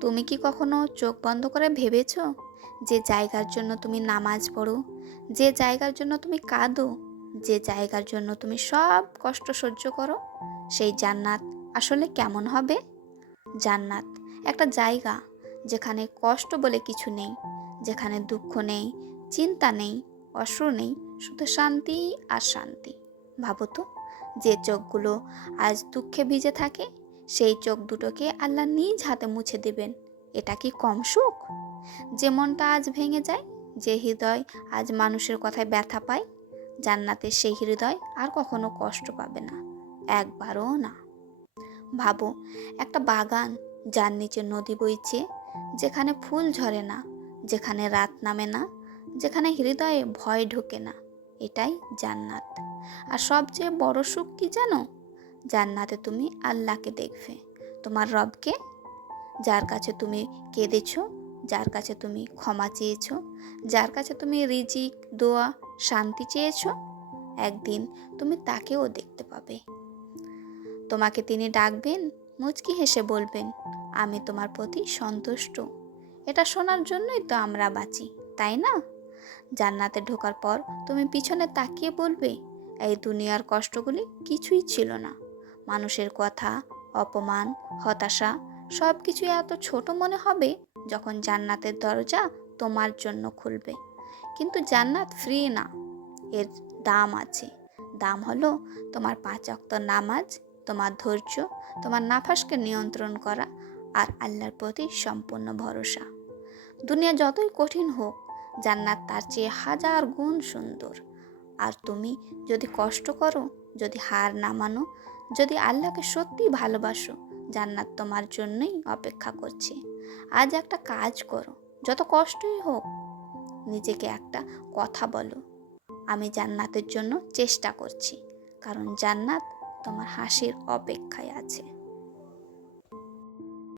তুমি কি কখনো চোখ বন্ধ করে ভেবেছো যে জায়গার জন্য তুমি নামাজ পড়ো, যে জায়গার জন্য তুমি কাঁদো, যে জায়গার জন্য তুমি সব কষ্ট সহ্য করো, সেই জান্নাত আসলে কেমন হবে? জান্নাত একটা জায়গা যেখানে কষ্ট বলে কিছু নেই, যেখানে দুঃখ নেই, চিন্তা নেই, অশ্রু নেই, শুধু শান্তি আর শান্তি। ভাবো তো, যে চোখগুলো আজ দুঃখে ভিজে থাকে, সেই চোখ দুটোকে আল্লাহ নিজ হাতে মুছে দেবেন। এটা কি কম সুখ? যে মনটা আজ ভেঙে যায়, যে হৃদয় আজ মানুষের কথায় ব্যথা পায়, জান্নাতের সেই হৃদয় আর কখনো কষ্ট পাবে না, একবারও না। ভাবো, একটা বাগান যার নিচে নদী বইছে, যেখানে ফুল ঝরে না, যেখানে রাত নামে না, যেখানে হৃদয়ে ভয় ঢোকে না। এটাই জান্নাত। আর সবচেয়ে বড় সুখ কি জানো? জান্নাতে তুমি আল্লাহকে দেখবে, তোমার রবকে, যার কাছে তুমি কেঁদেছো, যার কাছে তুমি ক্ষমা চেয়েছো, যার কাছে তুমি রিজিক, দোয়া, শান্তি চেয়েছো। একদিন তুমি তাকেও দেখতে পাবে। তোমাকে তিনি ডাকবেন, মুচকি হেসে বলবেন, আমি তোমার প্রতি সন্তুষ্ট। এটা শোনার জন্যই তো আমরা বাঁচি, তাই না? জান্নাতে ঢোকার পর তুমি পিছনে তাকিয়ে বলবে, এই দুনিয়ার কষ্টগুলি কিছুই ছিল না। মানুষের কথা, অপমান, হতাশা সব কিছু এত ছোট মনে হবে যখন জান্নাতের দরজা তোমার জন্য খুলবে। কিন্তু জান্নাত ফ্রি না, এর দাম আছে। দাম হলো তোমার 5 ওয়াক্ত নামাজ, তোমার ধৈর্য, তোমার নাফাসকে নিয়ন্ত্রণ করা, আর আল্লাহর প্রতি সম্পূর্ণ ভরসা। দুনিয়া যতই কঠিন হোক, জান্নাত তার চেয়ে 1000 গুণ সুন্দর। আর তুমি যদি কষ্ট করো, যদি হার না মানো, যদি আল্লাহকে সত্যি ভালোবাসো, জান্নাত তোমার জন্যই অপেক্ষা করছে। আজ একটা কাজ করো, যত কষ্টই হোক, নিজেকে একটা কথা বলো, আমি জান্নাতের জন্য চেষ্টা করছি, কারণ জান্নাত তোমার হাসির অপেক্ষায় আছে।